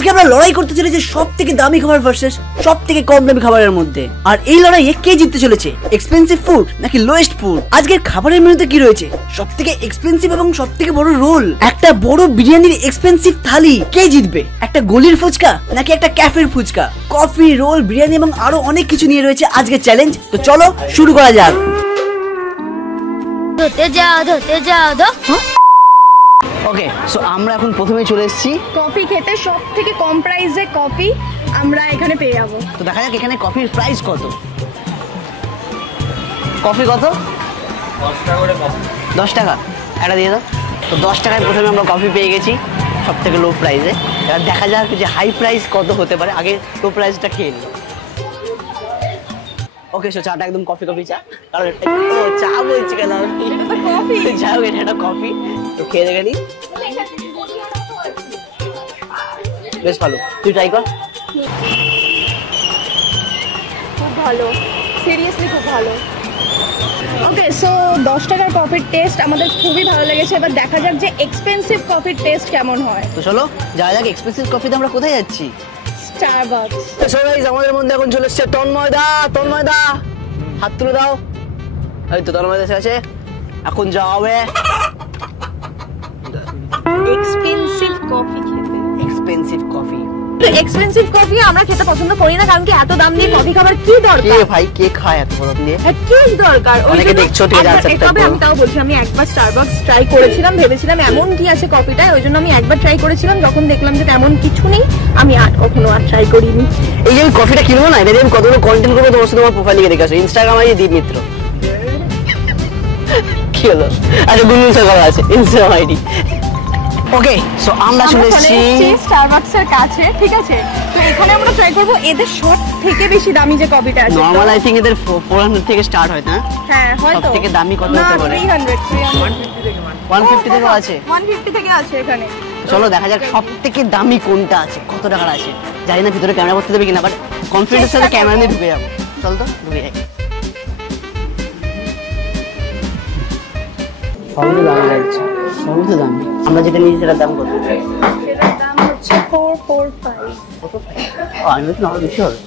আজকে আমরা লড়াই করতে চলেছি সবথেকে দামি খাবার ভার্সেস সবথেকে কম দামি খাবারের মধ্যে। আর এই লড়াইয়ে কে জিততে চলেছে, এক্সপেন্সিভ ফুড নাকি লোয়েস্ট ফুড? আজকের খাবারের মেনুতে কি রয়েছে? সবথেকে এক্সপেন্সিভ এবং সবথেকে বড় রোল, একটা বড় বিরিয়ানির এক্সপেন্সিভ থালি, কে জিতবে? একটা গলির ফুচকা নাকি একটা ক্যাফের ফুচকা? কফি, রোল, বিরিয়ানি এবং আরো অনেক কিছু নিয়ে রয়েছে আজকের চ্যালেঞ্জ। তো চলো শুরু করা যাক। ওকে, সো আমরা এখন প্রথমে চলে এসেছি কফি খেতে। সব থেকে কম প্রাইসে কফি আমরা এখানে পেয়ে যাবো। তো দেখা যাক এখানে কফির প্রাইস কত। কফি কত? 10 টাকা একটা দিয়ে দাও। তো 10 টাকায় প্রথমে আমরা কফি পেয়ে গেছি সব থেকে লো প্রাইসে। এবার দেখা যাক যে হাই প্রাইস কত হতে পারে। আগে লো প্রাইসটা খেয়ে নিই। ওকে, সো চাটা একদম কফি চা, কারণ চা বলছি কেন, চা এটা কফি। তো খেয়ে দেখে নি, বেশ ভালো। তুই ট্রাই কর। খুব ভালো, সিরিয়াসলি খুব ভালো। ওকে, সো 10 টাকার কফির টেস্ট আমাদের খুবই ভালো লেগেছে। এবার দেখা যাক যে এক্সপেন্সিভ কফির টেস্ট কেমন হয়। তো চলো যাওয়া যাক এক্সপেন্সিভ কফিতে আমরা কোথায় যাচ্ছি। স্টারবাকস। সো গাইস, আমাদের মধ্যে এখন চলে এসেছে তন্ময়দা। হাত তুলে দাও। এই তো তন্ময়দা আছে। এখন যাওয়া হবে এক্সপেন্সিভ কফি খেতে। এক্সপেন্সিভ কফি আমরা খেতে পছন্দ করি না, কারণ কি এত দাম দিয়ে কফি খাবার কি দরকার? কে ভাই, কে খায় এত দাম দিয়ে? কি দরকার? অনেকে দেখছো ঠিক আছে। তবে আমি তাও বলছি, আমি একবার স্টারবাকস ট্রাই করেছিলাম, ভেবেছিলাম এমন কি আছে কফিটায়, ওই জন্য আমি একবার ট্রাই করেছিলাম। যখন দেখলাম যে তেমন কিছু নেই, আমি কখনো ট্রাই করিনি। এই যে আমি কফিটা কিনবো না, এটা দিয়ে আমি কতগুলো কন্টেন্ট করবো তোমার সাথে। তোমার প্রোফাইল লিখে দেখে আসো, ইনস্টাগ্রাম আছে দীপ মিত্র। কি হলো? আচ্ছা, গুগল সরকার আছে ইনস্টাগ্রাম আইডি। ওকে, সো আমরা চলে এসেছি স্টারবাকস এর কাছে, ঠিক আছে? তো এখানে আমরা ট্রাই করব এদের সব থেকে বেশি দামি যে কফিটা আছে। নরমাল আই থিং এদের 400 থেকে স্টার্ট হয় না? হ্যাঁ, হয়তো। সব থেকে দামি কত হতে পারে? 150 থেকে আছে। 150 থেকে আছে এখানে। চলো দেখা যাক সব থেকে দামি কোনটা আছে, কত টাকার আছে। জানি না ভিতরে ক্যামেরা করতে দেবে কিনা, বাট কনফিডেন্সের সাথে ক্যামেরা নিয়ে ঢুকে যাবো। চল তো ঢুকে যাই। সবই দাম লাগছে, সবই তো দাম। আমরা যেটা নিয়েছি সেটার দাম কত? এটার দাম হচ্ছে 445। আমি তো না বেশি হবে।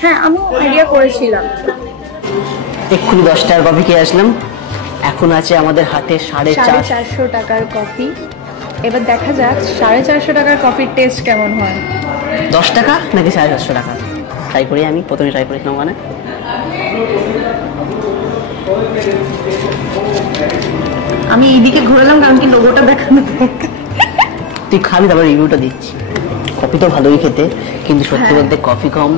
হ্যাঁ, আমি আইডিয়া করেছিলাম। এক্ষুনি 10 টাকার কফি খেয়ে আসলাম। এখন আছে আমাদের হাতে 450 টাকার কফি। এবার দেখা যাক 450 টাকার কফির টেস্ট কেমন হয়। 10 টাকা নাকি 450 টাকা? ট্রাই করি। আমি প্রথমে ট্রাই করেছিলাম ওখানে। আমি এইদিকে ঘুরলাম কারণ কি লোগোটা দেখানো। তুই খাবি, তারপর রিভিউটা দিচ্ছি। কফি তো ভালোই খেতে, কিন্তু সত্যি বলতে কফি কম,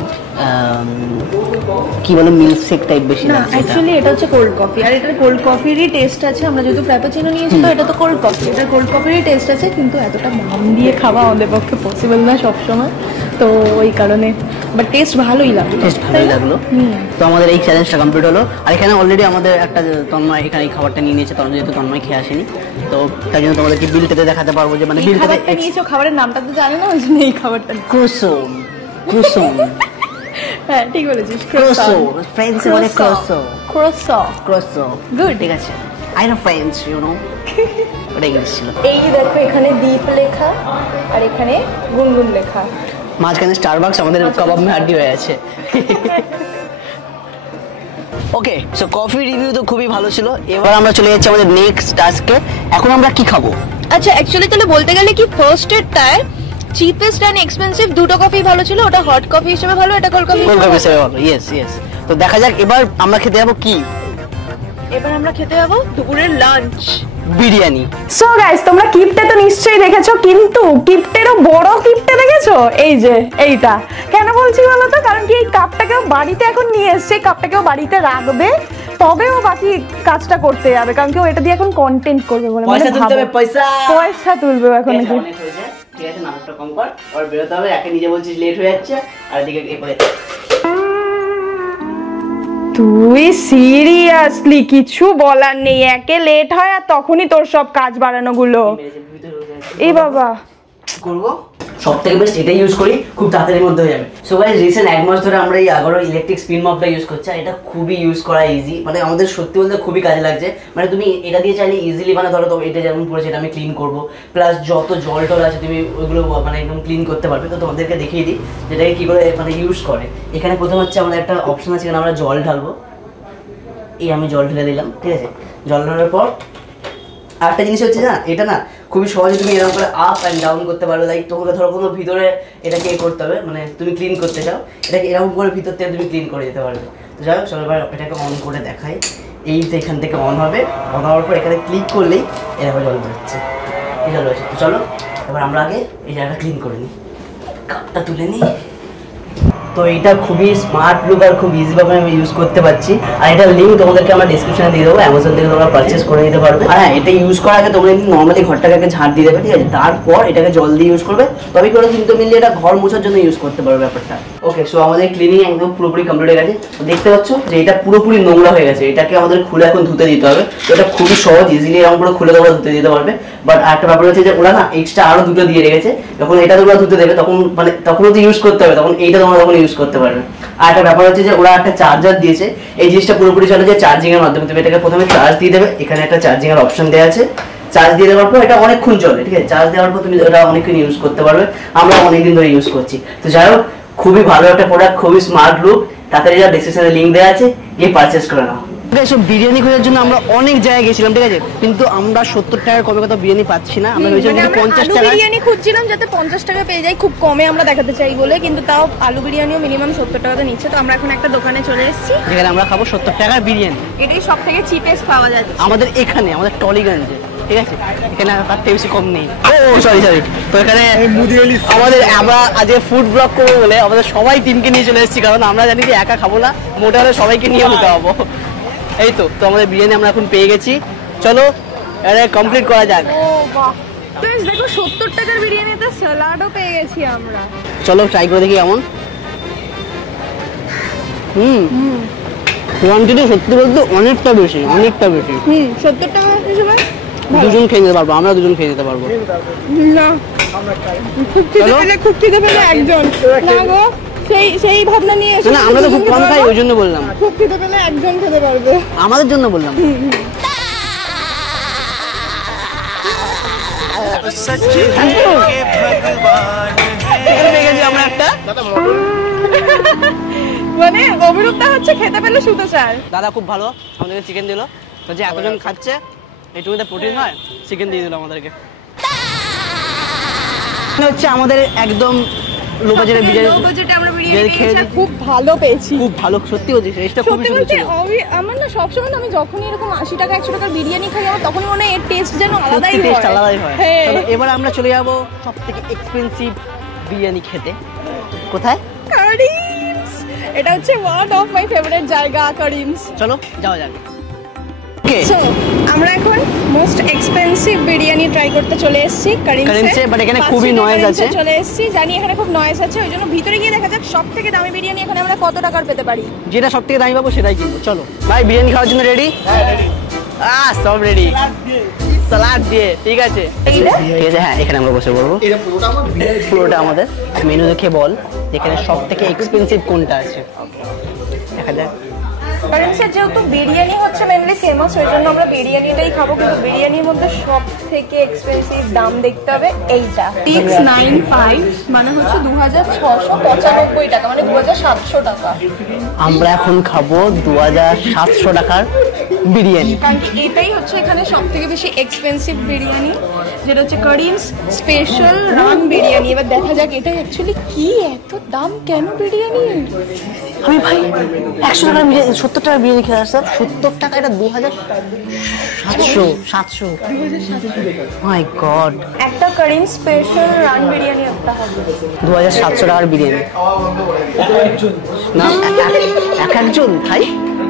কি বলে মিল্ক শেক টাইপ বেশি লাগছে। অ্যাকচুয়ালি এটা হচ্ছে কোল্ড কফি, আর এটার কোল্ড কফিরই টেস্ট আছে। আমরা যেহেতু ফ্র্যাপাচিনো নিয়েছি, তো এটা তো কোল্ড কফি, এটা কোল্ড কফিরই টেস্ট আছে। কিন্তু এতটা দাম দিয়ে খাওয়া আমাদের পক্ষে পসিবল না সবসময়, তো ওই কারণে। বাট টেস্ট ভালোই লাগলো। তো আমাদের এই চ্যালেঞ্জটা কমপ্লিট হলো। আর এখানে অলরেডি আমাদের একটা তন্ময় এখানে এই খাবারটা নিয়ে নিয়েছে। তন্ময় যেহেতু তন্ময় খেয়ে আসেনি, তো তাই জন্য তোমাদেরকে বিলটাতে দেখাতে পারবো যে মানে বিলটাতে নিয়েছো। খাবারের নামটা তো জানি না, ওই জন্য এই খাবারটা ক্রোসোন। হ্যাঁ, ঠিক বলেছিস। ফ্রেঞ্চে বলে ক্রোসো। গুড, ঠিক আছে। I know French, you know. ওটা ইংলিশ ছিল। এই দেখো, এখানে দীপ লেখা আর এখানে গুনগুন লেখা। মাঝখানে স্টারবাকস আমাদের কাবাব মে হাড্ডি হয়ে আছে। ওকে, সো কফি রিভিউ তো খুবই ভালো ছিল। এবার আমরা চলে যাচ্ছি আমাদের নেক্সট টাস্কে। এখন আমরা কি খাবো? আচ্ছা, অ্যাকচুয়ালি তাহলে বলতে গেলে কি, ফার্স্ট এরটায় চিপেস্ট এন্ড এক্সপেন্সিভ দুটো কফি ভালো ছিল। ওটা হট কফি হিসেবে ভালো, এটা কোল্ড কফি হিসেবে ভালো। ইয়েস। তো দেখা যাক এবার আমরা খেতে যাবো কি। এবার আমরা খেতে যাবো দুপুরের লাঞ্চ, বিরিয়ানি। সো গাইস, তোমরা কিপটে তো নিশ্চয়ই দেখেছো, কিন্তু কিপটেরও বড় কিপটে দেখেছো? এই যে এইটা। কেন বলছি বলো তো? কারণ কি এই কাপটাকেও বাড়িতে এখন নিয়ে এসছে, কাপটাকেও বাড়িতে রাখবে, তবে ও বাকি কাজটা করতে যাবে। কারণ কি ও এটা দিয়ে এখন কন্টেন্ট করবে বলে পয়সা তুলতে হবে। পয়সা তুলবে এখন। ঠিক আছে, নামটা কম কর। আর বেরোতে হবে। একে নিজে বলছিস লেট হয়ে যাচ্ছে, আর এদিকে এরপরে তুই সিরিয়াসলি কিছু বলার নেই। একে লেট হয় আর তখনই তোর সব কাজ বাড়ানো গুলো। এই বাবা, করবো সব থেকে বেস্ট এটাই ইউজ করি, খুব তাড়াতাড়ির মধ্যে হয়ে যাবে। সো গাইস রিসেন্ট 1 মাস ধরে আমরা এই আগরো ইলেকট্রিক স্পিন মপটা ইউজ করছি, আর এটা খুবই ইউজ করা ইজি, মানে আমাদের সত্যি বলতে খুবই কাজে লাগছে। মানে তুমি এটা দিয়ে চাইলে ইজিলি, মানে ধরো তো এটা যেমন পড়েছে এটা আমি ক্লিন করবো, প্লাস যত জল টল আছে তুমি ওইগুলো মানে একদম ক্লিন করতে পারবে। তো তোমাদেরকে দেখিয়ে দিই যেটাকে কী করে মানে ইউজ করে। এখানে প্রথম হচ্ছে আমাদের একটা অপশন আছে, এখানে আমরা জল ঢালবো। এই আমি জল ঢেলে দিলাম, ঠিক আছে। জল ঢালার পর আরেকটা জিনিস হচ্ছে না, এটা না খুবই সহজে তুমি এরকম করে আপ অ্যান্ড ডাউন করতে পারবে। লাইক তোমাকে ধরো কোনো ভিতরে এটাকে করতে হবে, মানে তুমি ক্লিন করতে চাও, এটাকে এরকম করে ভিতর থেকে তুমি ক্লিন করে দিতে পারবে। তো যাই হোক চলো এবার এটাকে অন করে দেখাই। এই তো এখান থেকে অন হবে, অন হওয়ার পর এখানে ক্লিক করলেই এরকম জল বেরোচ্ছে, এই জল বেরোচ্ছে। তো চলো এবার আমরা আগে এই জায়গাটা ক্লিন করে নিই, কাপটা তুলে নিই। তো এটা খুবই স্মার্ট লুক আর খুব ইজিভাবে আমি ইউজ করতে পারছি। আর এটার লিঙ্ক তোমাদেরকে আমরা ডিসক্রিপশনে দিয়ে দেবো, অ্যামাজন থেকে তোমরা পারচেস করে নিতে পারবে। আর হ্যাঁ, এটা ইউজ করার আগে তোমরা কিন্তু নর্মালি ঘরটাকে আগে ঝাড় দিয়ে দেবে, ঠিক আছে। তারপর এটাকে জল দিয়ে ইউজ করবে, তবে করে কিন্তু মিললে এটা ঘর মোছার জন্য ইউজ করতে পারবে ব্যাপারটা। ওকে, সো আমাদের ক্লিনিং একদম পুরোপুরি কমপ্লিট হয়ে গেছে। দেখতে পাচ্ছ যে এটা পুরোপুরি নোংরা হয়ে গেছে, এটাকে আমাদের খুলে এখন ধুতে দিতে হবে। তো এটা খুবই সহজ, ইজিলি এরকম করে খুলে তোমরা ধুতে দিতে পারবে। বাট আরেকটা ব্যাপার হচ্ছে যে ওরা না এক্সট্রা আরো দুটো দিয়ে রেখেছে, যখন এটা তোমরা ধুতে দেবে তখন মানে তখনও তো ইউজ করতে হবে, তখন এইটা তোমরা তখন ইউজ করতে পারবে। আর একটা ব্যাপার হচ্ছে যে ওরা একটা চার্জার দিয়েছে, এই জিনিসটা পুরোপুরি চলে যে চার্জিং এর মাধ্যমে। তুমি এটাকে প্রথমে চার্জ দিয়ে দেবে, এখানে একটা চার্জিং এর অপশন দেওয়া আছে। চার্জ দিয়ে দেওয়ার পর এটা অনেকক্ষণ চলে, ঠিক আছে। চার্জ দেওয়ার পর তুমি এটা অনেকক্ষণ ইউজ করতে পারবে, আমরা অনেকদিন ধরে ইউজ করছি। তো যাই হোক, খুবই ভালো একটা প্রোডাক্ট, খুবই স্মার্ট লুক। তাড়াতাড়ি যা ডেসক্রিপশনে লিঙ্ক দেওয়া আছে, গিয়ে পারচেস করে নাও। সব বিরিয়ানি খোঁজার জন্য আমরা অনেক জায়গায় গেছিলাম, ঠিক আছে, কিন্তু আমরা 70 টাকার কমে কত বিরিয়ানি পাচ্ছি না। আমরা ভেবেছিলাম 50 টাকা বিরিয়ানি খুঁজছিলাম যাতে 50 টাকা পেয়ে যাই, খুব কমে আমরা দেখাতে চাই বলে, কিন্তু তাও আলু বিরিয়ানিও মিনিমাম 70 টাকা তো নিচ্ছে। তো আমরা এখন একটা দোকানে চলে এসেছি যেখানে আমরা খাবো 70 টাকার বিরিয়ানি। এটাই সব থেকে চিপেস্ট পাওয়া যাচ্ছে আমাদের এখানে, আমাদের টলিগঞ্জে, ঠিক আছে। এখানে তার থেকে বেশি কম নেই। ও সরি। তো এখানে আমাদের আমরা আজ ফুড ব্লগ করবো বলে আমাদের সবাই টিমকে নিয়ে চলে এসেছি, কারণ আমরা জানি যে একা খাবো না, মোটা হলে সবাইকে নিয়ে নিতে হবো। এই তো আমাদের বিরিয়ানি আমরা এখন পেয়ে গেছি, চলো এটা কমপ্লিট করা যাক। ও বাহ, फ्रेंड्स দেখো 70 টাকার বিরিয়ানিতে স্যালাডও পেয়ে গেছি আমরা। চলো ট্রাই করে দেখি কেমন। কোয়ান্টিটি সত্যি বলতে অনেকটা বেশি। 70 টাকা হিসেবে দুজন খেয়ে নিতে পারবো, আমরা দুজন খেয়ে নিতে পারবো না। খুব খিদে পেলে একজন না গো, সেই ভাবনা নিয়ে এসে না, আমরা তো খুব কম খাই, ওই জন্য বললাম। খুব খিদে পেলে একজন খেতে পারবে, আমাদের জন্য বললাম। আমরা একটা মানে অভিরূপটা হচ্ছে খেতে পেলে শুতে চায়। দাদা খুব ভালো, আমাদেরকে চিকেন দিল। যে এতজন খাচ্ছে এইটুকুতে প্রোটিন হয়, চিকেন দিয়ে দিল আমাদেরকে। হচ্ছে আমাদের একদম লো বাজেটের বিরিয়ানি খেয়ে খুব ভালো পেয়েছি, খুব ভালো সত্যি বলছি। টেস্টটা খুবই সুন্দর ছিল। আমার না সবসময় আমি যখনই এরকম 80 টাকা 100 টাকার বিরিয়ানি খাই, আমার তখনই মনে হয় এর টেস্ট যেন আলাদাই হয়। টেস্ট আলাদাই হয়। চলো এবার আমরা চলে যাব সবথেকে এক্সপেন্সিভ বিরিয়ানি খেতে। কোথায়? কারিমস। এটা হচ্ছে ওয়ান অফ মাই ফেভারিট জায়গা, কারিমস। চলো যাওয়া যাক। সো আমরা এখন মোস্ট এক্সপেন্সিভ বিরিয়ানি ট্রাই করতে চলে এসেছি কারিমসে। বাট এখানে খুবই নয়েজ আছে। চলে এসেছি, জানি এখানে খুব নয়েজ আছে, ওই জন্য ভিতরে গিয়ে দেখা যাক সবথেকে দামি বিরিয়ানি এখানে আমরা কত টাকার পেতে পারি। যেটা সবথেকে দামি পাবো সেটাই কিনবো। চলো ভাই, বিরিয়ানি খাওয়ার জন্য রেডি? সব রেডি, সালাদ দিয়ে। ঠিক আছে ঠিক আছে, হ্যাঁ এখানে আমরা বসে পড়বো। পুরোটা আমাদের মেনু দেখে বল এখানে সবথেকে এক্সপেন্সিভ কোনটা আছে দেখা যাক। কারিমসের যেহেতু বিরিয়ানি হচ্ছে মেনলি ফেমাস, ওই জন্য আমরা বিরিয়ানিটাই খাবো, কিন্তু বিরিয়ানির মধ্যে সব থেকে এক্সপেন্সিভ দাম দেখতে হবে এইটা 695, মানে হচ্ছে 2695 টাকা, মানে 2700 টাকা। আমরা এখন খাবো 2700 টাকার বিরিয়ানি, কারণ এটাই হচ্ছে এখানে সব থেকে বেশি এক্সপেন্সিভ বিরিয়ানি, যেটা হচ্ছে কারিমস স্পেশাল রান বিরিয়ানি। এবার দেখা যাক এটা অ্যাকচুয়ালি কি, এত দাম কেন বিরিয়ানির। আমি ভাই 100 টাকার বিরিয়ানি 70 টাকার বিরিয়ানি খেয়ে আসলাম, 70 টাকা। এটা 2700 মাই গড। একটা কারিমস স্পেশাল রান বিরিয়ানি একটা হবে 2700 টাকার বিরিয়ানি। না এক একজন ভাই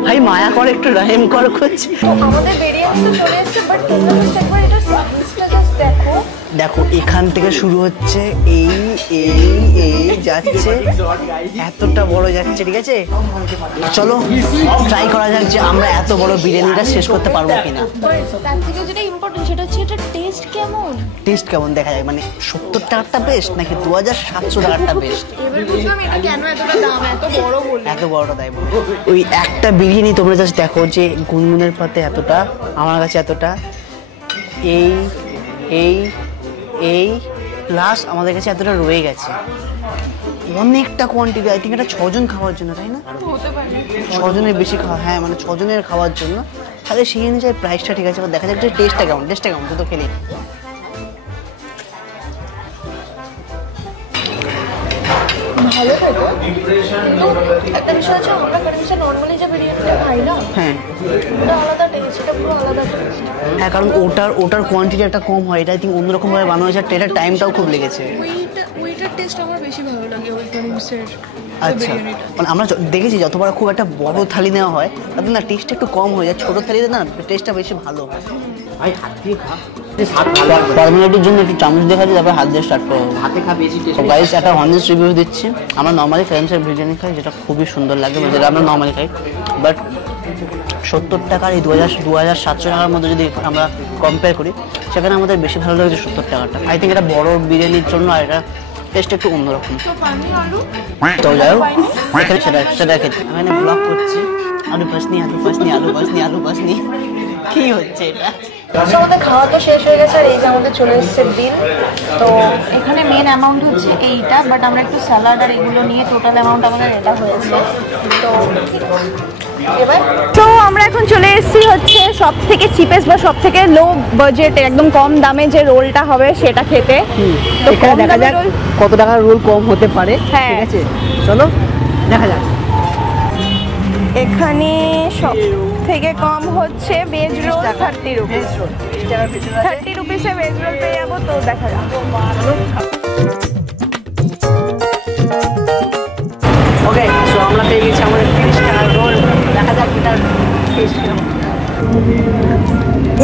ভাই মায়া কর, একটু রহিম কর। করছে আমাদের বিরিয়ানি তো চলে এসেছে, বাট তোমরা একবার এটা সার্ভিসটা জাস্ট দেখো। দেখো এখান থেকে শুরু হচ্ছে, এই এই এই যাচ্ছে, এতটা বড় যাচ্ছে, ঠিক আছে? চলো ট্রাই করা যাক যে আমরা এত বড় বিরিয়ানিটা শেষ করতে পারবো কিনা। তার থেকে যেটা ইম্পর্টেন্ট সেটা হচ্ছে এটা টেস্ট কেমন। টেস্ট কেমন দেখা যায়, মানে 70 টাকারটা বেস্ট নাকি 2700 টাকারটা বেস্ট? এবার বুঝলাম এটা কেন এতটা দাম, এত বড় বলে। এত বড়টা দেয় বলো? ওই একটা বিরিয়ানি তোমরা জাস্ট দেখো যে গুনগুনের পাতে এতটা, আমার কাছে এতটা, এই এই এই প্লাস আমাদের কাছে এতটা রয়ে গেছে, অনেকটা কোয়ান্টিটি। আই থিঙ্ক এটা 6 জন খাওয়ার জন্য, তাই না? 6 জনের বেশি খাওয়া, হ্যাঁ মানে 6 জনের খাওয়ার জন্য। তাহলে সেই অনুযায়ী প্রাইসটা ঠিক আছে। দেখা যাক যে টেস্টটা কেমন, টেস্টটা কেমন তুই তো খেলি। ভালো খেতে, কিন্তু একটা বিষয় আছে, আমরা কারণ নর্মালি যে বিরিয়ানিটা খাই না, হ্যাঁ ওটা আলাদা টেস্ট, এটা পুরো আলাদা টেস্ট। হ্যাঁ, কারণ ওটার কোয়ান্টিটি একটা কম হয়, এটা আই থিঙ্ক অন্যরকম ভাবে বানানো হয়েছে, আর এটার টাইমটাও খুব লেগেছে। ওইটার টেস্ট আমার বেশি ভালো লাগে, ওই কারিমসের আচ্ছা, মানে আমরা দেখেছি যতবার খুব একটা বড় থালি নেওয়া হয় তাতে না টেস্টটা একটু কম হয়ে যায়, ছোটো থালিতে না টেস্টটা বেশি ভালো হয়। ফর্মালিটির জন্য একটু চামচ দেখাচ্ছি, তারপর হাত দিয়ে স্টার্ট করবো। হাতে খা বেশি টেস্ট। গাইস একটা হনেস্ট রিভিউ দিচ্ছি, আমরা নর্মালি ফ্রেন্ডসের বিরিয়ানি খাই যেটা খুবই সুন্দর লাগে, যেটা আমরা নর্মালি খাই, বাট 70 টাকার এই 2700 টাকার মধ্যে যদি আমরা কম্পেয়ার করি, সেখানে আমাদের বেশি ভালো লাগছে 70 টাকাটা। আই থিঙ্ক এটা বড় বিরিয়ানির জন্য, আর এটা টেস্ট একটু অন্যরকম। তো যাই হোক, এখানে সেটা খেতে আমি ব্লগ করছি, আলু পাসনি আলু পাসনি আলু পাসনি আলু পাসনি, কি হচ্ছে এটা? আমাদের খাওয়া তো শেষ হয়ে গেছে, আর এই যে আমাদের চলে এসেছে বিল। তো এখানে মেন অ্যামাউন্ট হচ্ছে এইটা, বাট আমরা একটু স্যালাড আর এগুলো নিয়ে টোটাল অ্যামাউন্ট আমাদের এটা হয়েছে। তো এবার তো আমরা এখন চলে এসেছি হচ্ছে সব থেকে চিপেস্ট বা সব থেকে লো বাজেট, একদম কম দামে যে রোলটা হবে সেটা খেতে। তো এখানে দেখা যাক কত টাকার রোল কম হতে পারে। হ্যাঁ। ঠিক আছে, চলো দেখা যাক। এখানে সব থেকে কম হচ্ছে ভেজ রোল 30 রুপিস। 30 রুপিসে ভেজ রোল পেয়ে যাবো, তো দেখা যাক। ওকে, সো আমরা পেয়ে গেছি আমাদের 30 টাকার রোল। দেখা যাক এটার টেস্ট কেমন।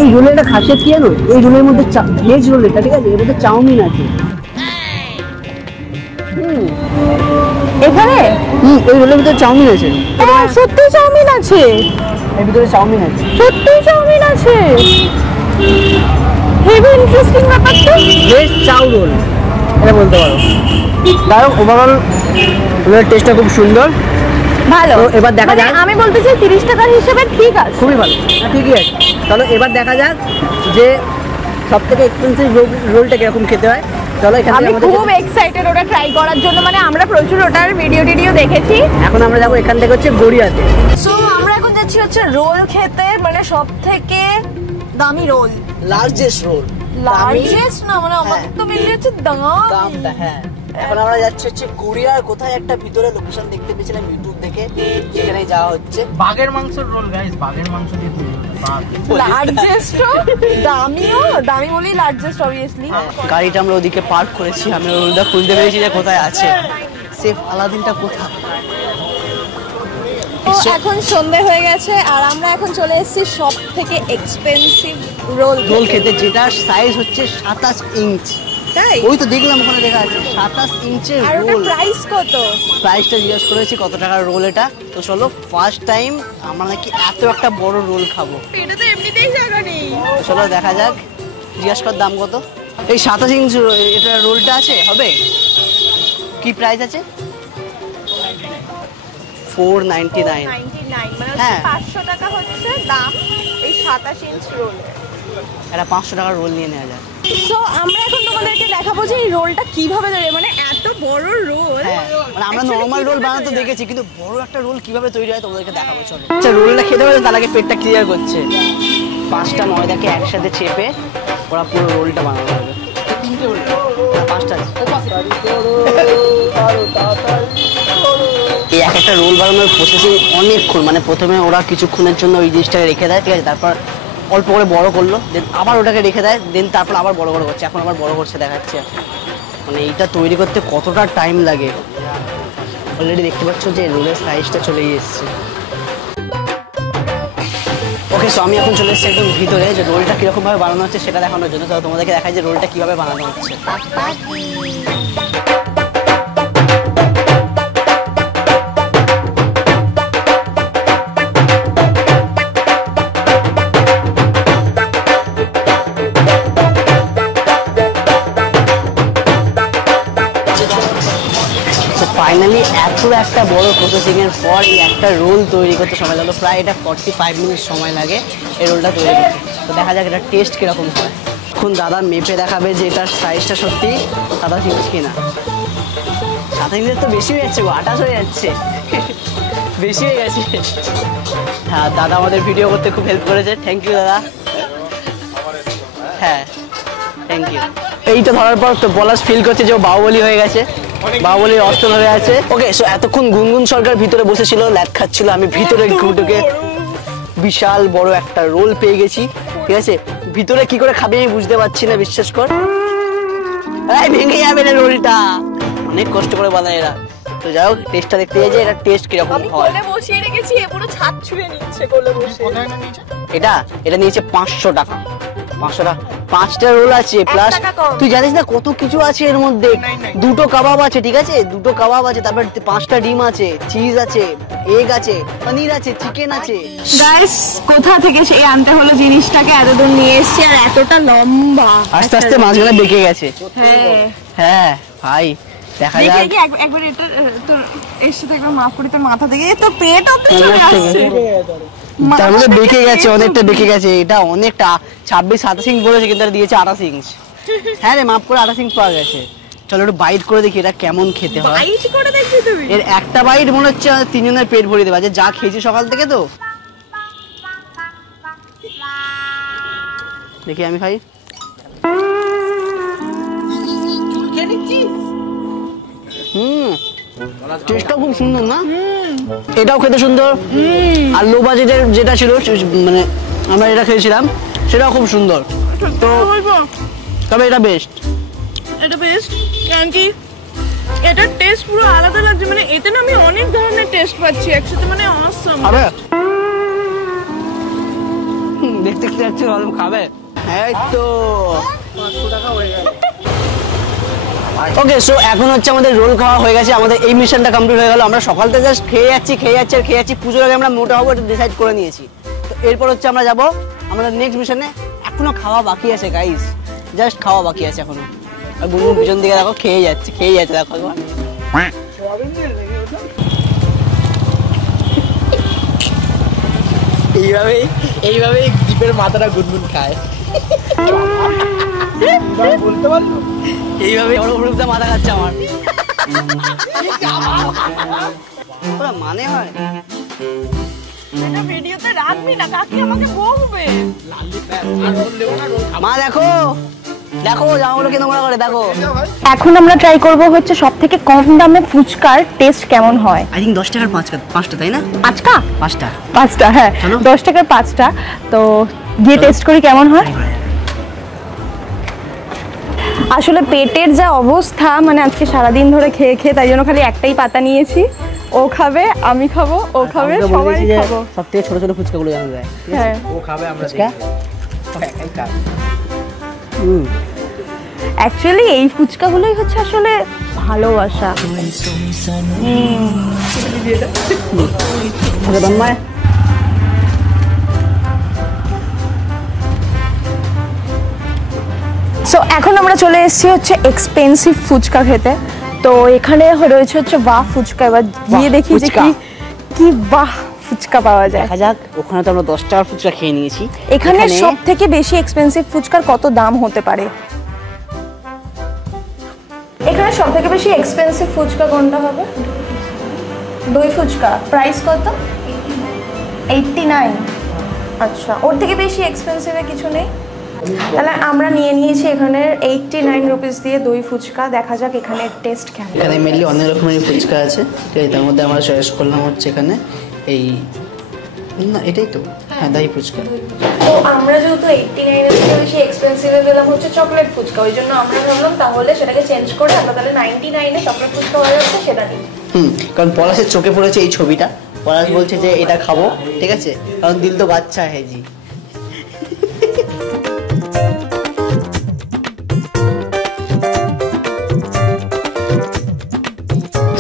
এই রোলের একটা খাসিয়ত কি জানো? এই রোলের মধ্যে ভেজ রোল এটা, ঠিক আছে, এর মধ্যে চাউমিন আছে। এখানে এই রোলের ভিতরে চাউমিন আছে। সত্যি চাউমিন আছে, এর ভিতরে চাউমিন আছে, সত্যি চাউমিন আছে। হেভি ইন্টারেস্টিং ব্যাপারটা। ভেজ চাউ রোল এটা বলতে পারো। তাও ওভারঅল রোলের টেস্টটা খুব সুন্দর, ভালো। তো এবার দেখা যাক। আমি বলতে চাই 30 টাকার হিসেবে ঠিক আছে, খুবই ভালো, ঠিকই আছে। চলো এবার দেখা যাক যে সব থেকে এক্সপেন্সিভ রোলটা কিরকম খেতে হয়। চলো এখান আমি থেকে খুব এক্সাইটেড ওটা ট্রাই করার জন্য, মানে আমরা প্রচুর ওটার ভিডিও দেখেছি। এখন আমরা যাবো এখান থেকে হচ্ছে গড়িয়াতে। সো আমরা এখন যাচ্ছি হচ্ছে রোল খেতে, মানে সব থেকে দামি রোল, লার্জেস্ট রোল, লার্জেস্ট না, মানে আমাদের তো মিলে হচ্ছে দামটা। হ্যাঁ, এখন আমরা যাচ্ছি হচ্ছে গড়িয়ার কোথায় একটা ভিতরে লোকেশন দেখতে পেয়েছিলাম ইউটিউব দেখে, সেখানে যাওয়া হচ্ছে। বাঘের মাংসের রোল গাইস, বাঘের মাংস দিয়ে তৈরি বাঘ। লার্জেস্ট দামি বলেই লার্জেস্ট অবভিয়াসলি। গাড়িটা আমরা ওদিকে পার্ক করেছি, আমি রোলটা খুঁজতে পেরেছি যে কোথায় আছে। সেফ আলাদিনটা কোথায়? তো এখন সন্ধে হয়ে গেছে, আর আমরা এখন চলে এসেছি সব থেকে এক্সপেন্সিভ রোল খেতে, যেটার সাইজ হচ্ছে 27 ইঞ্চ। তাই? ওই তো দেখলাম ওখানে দেখা আছে 27 ইঞ্চের আর ওটার রোল। প্রাইস কত? প্রাইসটা জিজ্ঞেস করেছি কত টাকার রোল এটা। তো চলো, ফার্স্ট টাইম আমরা নাকি এত একটা বড় রোল খাবো। এটা তো এমনিতেই জায়গা নেই। তো চলো দেখা যাক, জিজ্ঞেস কর দাম কত। এই 27 ইঞ্চ এটা রোলটা আছে, হবে কি প্রাইস আছে? 499। 99, মানে হ্যাঁ। 500 টাকা হচ্ছে দাম এই 27 ইঞ্চ রোলের। একটা 500 টাকার রোল নিয়ে নেওয়া যায়। সো আমরা এখন তোমাদেরকে দেখাবো যে এই রোলটা কিভাবে তৈরি, মানে এত বড় রোল। হ্যাঁ, মানে আমরা নর্মাল রোল বানাতে দেখেছি, কিন্তু বড় একটা রোল কিভাবে তৈরি হয় তোমাদেরকে দেখাবো। চলো আচ্ছা, রোলটা খেতে হবে তার আগে পেটটা ক্লিয়ার করছে। 5টা ময়দাকে একসাথে চেপে ওরা পুরো রোলটা বানানো হবে। 5টা এই এক একটা রোল বানানোর প্রসেসিং অনেকক্ষণ, মানে প্রথমে ওরা কিছুক্ষণের জন্য ওই জিনিসটাকে রেখে দেয়, ঠিক আছে, তারপর অল্প করে বড় করলো, দেন আবার ওটাকে রেখে দেয়, দেন তারপর আবার বড় করছে, এখন আবার বড় করছে দেখাচ্ছে। মানে এইটা তৈরি করতে কতটা টাইম লাগে। অলরেডি দেখতে পাচ্ছ যে রোলের সাইজটা চলে এসেছে। ওকে, সো আমি এখন চলে এসেছি একদম ভিতরে, যে রোলটা কিরকম ভাবে বানানো হচ্ছে সেটা দেখানোর জন্য। তো তোমাদেরকে দেখাই যে রোলটা কিভাবে বানানো হচ্ছে। ফাইনালি এত একটা বড় প্রসেসিং এর পর এই একটা রোল তৈরি করতে সময় লাগলো প্রায় এটা 45 মিনিট সময় লাগে এই রোলটা তৈরি করতে। তো দেখা যাক এটা টেস্ট কিরকম হয়। এখন দাদা মেপে দেখাবে যে এটার সাইজটা সত্যি 27 ইঞ্চ কিনা। 27 ইঞ্চের তো বেশি হয়ে যাচ্ছে গো, 28 হয়ে যাচ্ছে, বেশি হয়ে গেছে। হ্যাঁ, দাদা আমাদের ভিডিও করতে খুব হেল্প করেছে, থ্যাংক ইউ দাদা। হ্যাঁ, থ্যাংক ইউ। এইটা ধরার পর তো পলাশ ফিল করছে যে ও বাহুবলী হয়ে গেছে, বাহুবলীর অস্ত্র ধরে আছে। ওকে, সো এতক্ষণ গুনগুন সরকার ভিতরে বসেছিল, ল্যাদ খাচ্ছিল, আমি ভিতরে ঢুকে বিশাল বড় একটা রোল পেয়ে গেছি। ঠিক আছে, ভিতরে কি করে খাবে আমি বুঝতে পারছি না, বিশ্বাস কর। এই ভেঙে যাবে না রোলটা, অনেক কষ্ট করে বানায় এরা। তো যাই হোক, টেস্টটা দেখতে যাই যে এটা টেস্ট কিরকম হয়। কোলে বসিয়ে রেখেছি, এ পুরো ছাদ ছুঁয়ে নিচ্ছে কোলে বসে। এটা নিয়েছে 500 টাকা। 500 টাকা, 5টা রোল আছে প্লাস তুই জানিস না কত কিছু আছে এর মধ্যে। দুটো কাবাব আছে, ঠিক আছে, দুটো কাবাব আছে, তারপর 5টা ডিম আছে, চিজ আছে, এগ আছে, পনির আছে, চিকেন আছে। গাইস, কোথা থেকে সেই আনতে হলো জিনিসটাকে এতদূর নিয়ে এসেছি, আর এতটা লম্বা। আস্তে আস্তে মাঝখানে বেঁকে গেছে। হ্যাঁ ভাই, দেখা যাক। একবার এটা তোর এসে থেকে মাফ করি, তোর মাথা থেকে তোর পেট অবধি চলে আসছে। তার মধ্যে বেঁকে গেছে, অনেকটা বেঁকে গেছে। এটা অনেকটা 26-27 ইঞ্চ বলেছে, কিন্তু এটা দিয়েছে 28 ইঞ্চ। হ্যাঁ রে, মাফ করে 28 ইঞ্চ পাওয়া গেছে। চলো একটু বাইট করে দেখি এটা কেমন খেতে হয়। বাইট করে দেখবি তুমি? এর একটা বাইট মনে হচ্ছে 3 জনের পেট ভরে দেবে, যা খেয়েছি সকাল থেকে। তো দেখি আমি খাই। টেস্টটা খুব সুন্দর না? এটাও খেতে সুন্দর। আর লো বাজেটের যেটা ছিল, মানে আমরা এটা খেয়েছিলাম, সেটাও খুব সুন্দর। তো তবে এটা বেস্ট। এটা বেস্ট কারণ কি এটার টেস্ট পুরো আলাদা লাগছে। মানে এতে না আমি অনেক ধরনের টেস্ট পাচ্ছি একসাথে, মানে অসাম। খাবে? দেখতে কি যাচ্ছে, খাবে? এই তো 500 টাকা হয়ে গেল। ওকে, সো এখন হচ্ছে আমাদের রোল খাওয়া হয়ে গেছে, আমাদের এই মিশনটা কমপ্লিট হয়ে গেল। আমরা সকাল থেকে জাস্ট খেয়ে যাচ্ছি। পুজোর আগে আমরা মোটা হবো এটা ডিসাইড করে নিয়েছি। তো এরপর হচ্ছে আমরা যাবো আমাদের নেক্সট মিশনে। এখনো খাওয়া বাকি আছে গাইস, জাস্ট খাওয়া বাকি আছে এখনো। আর বুনবুন পিছন দিকে দেখো, খেয়ে যাচ্ছে দেখো একবার। এইভাবেই দ্বীপের মাথাটা গুনগুন খায়। বলতে পারলো এইভাবে বড় বড় মাথা খাচ্ছে আমার। মানে হয় ভিডিওতে রাখবি না, কাকি আমাকে বকবে। মা দেখো জামাগুলো কেন মনে করে দেখো। এখন আমরা ট্রাই করব হচ্ছে সব থেকে কম দামে ফুচকার টেস্ট কেমন হয়। আই থিঙ্ক 10 টাকার 5টা, তাই না? 5টা, হ্যাঁ 10 টাকার 5টা। তো গিয়ে টেস্ট করি কেমন হয়। আসলে পেটের যা অবস্থা, মানে আজকে সারাদিন ধরে খেয়ে তাই জন্য খালি একটাই পাতা নিয়েছি। ও খাবে, আমি খাবো, ও খাবে, সবাই খাবো। সব থেকে ছোট ছোট ফুচকাগুলো জানা যায়। হ্যাঁ, ও খাবে, আমরা ফুচকা। অ্যাকচুয়ালি এই ফুচকাগুলোই হচ্ছে আসলে ভালোবাসা। সো এখন আমরা চলে এসেছি হচ্ছে এক্সপেন্সিভ ফুচকা খেতে। তো এখানে রয়েছে হচ্ছে বাহ ফুচকা। এবার গিয়ে দেখি যে কি বাহ ফুচকা পাওয়া যায়। দেখা যাক। ওখানে তো আমরা 10 টাকার ফুচকা খেয়ে নিয়েছি। এখানে সব থেকে বেশি এক্সপেন্সিভ ফুচকার কত দাম হতে পারে? এখানে সব থেকে বেশি এক্সপেন্সিভ ফুচকা কোনটা হবে? দই ফুচকা। প্রাইস কত? 89। আচ্ছা, ওর থেকে বেশি এক্সপেন্সিভে কিছু নেই? তাহলে আমরা নিয়েছি এখানে 89 রুপিস দিয়ে দই ফুচকা। দেখা যাক এখানে টেস্ট কেমন। এখানে মেনলি অনেক রকমের ফুচকা আছে, ঠিক আছে। তার মধ্যে আমরা চয়েস করলাম হচ্ছে এখানে এই না, এটাই তো, হ্যাঁ, দই ফুচকা। তো আমরা যেহেতু 89 এর থেকে বেশি এক্সপেন্সিভে পেলাম হচ্ছে চকলেট ফুচকা, ওই জন্য আমরা ভাবলাম তাহলে সেটাকে চেঞ্জ করে আমরা তাহলে 99 এ চকলেট ফুচকা হয়ে যাচ্ছে সেটা নিই। কারণ পলাশের চোখে পড়েছে এই ছবিটা, পলাশ বলছে যে এটা খাবো, ঠিক আছে, কারণ দিল তো বাচ্চা হ্যাঁ জি।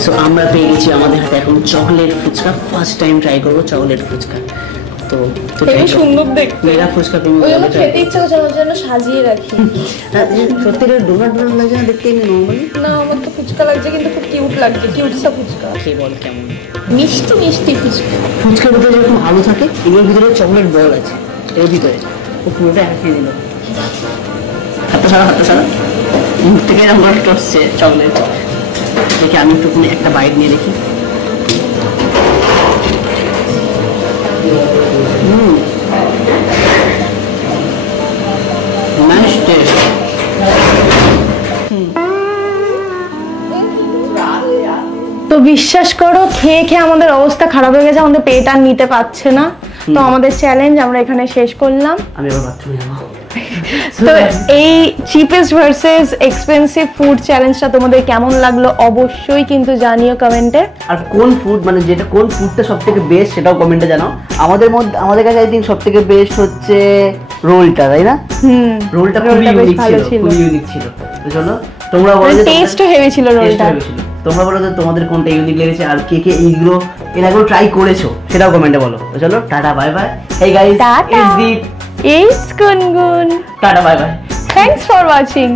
সো আমরা পেয়ে গেছি আমাদের হাতে এখন chocolate phuchka. First time try করবো চকলেট ফুচকা। তো খুবই সুন্দর দেখতে। মেগা ফুচকা তুমি ওই জন্য খেতে ইচ্ছা করছে, ওর জন্য সাজিয়ে রাখি। সত্যি ডোনাট ডোনাট লাগছে না দেখতে, এমনি নর্মালি। না আমার তো ফুচকা লাগছে, কিন্তু খুব কিউট লাগছে, কিউট সা ফুচকা। খেয়ে বল কেমন। মিষ্টি মিষ্টি ফুচকা। ফুচকার ভিতরে যেরকম আলু থাকে, এগুলোর ভিতরে চকলেট বল আছে এর ভিতরে। ও পুরোটা একা খেয়ে দিল। হাতটা ছাড়া মুখ থেকে এরকম নষ্ট হচ্ছে চকলেট। দেখে আমি একটু একটা বাইট নিয়ে দেখি। Nice test. তো বিশ্বাস করো খেয়ে খেয়ে আমাদের অবস্থা খারাপ হয়ে গেছে, আমাদের পেট আর নিতে পারছে না। তো আমাদের চ্যালেঞ্জ আমরা এখানে শেষ করলাম। আমি আবার বাথরুমে যাবো। তো এই চিপেস্ট ভার্সেস এক্সপেন্সিভ ফুড চ্যালেঞ্জটা তোমাদের কেমন লাগলো অবশ্যই কিন্তু জানিও কমেন্টে। আর কোন ফুড মানে যেটা কোন ফুডটা সব থেকে বেস্ট সেটাও কমেন্টে জানাও। আমাদের কাছে আই থিঙ্ক সব থেকে বেস্ট হচ্ছে রোলটা, তাই না? রোলটা খুবই ইউনিক ছিল। তো চলো তোমরা বলো যে টেস্টও হেভি ছিল রোলটা। তোমরা বলো যে তোমাদের কোনটা ইউনিক লেগেছে আর কে কে এইগুলো এর আগেও ট্রাই করেছো সেটাও কমেন্টে বলো। তো চলো tata bye bye. Hey guys, tata. It's Deep. It's Gungun. Tata bye bye. Thanks for watching.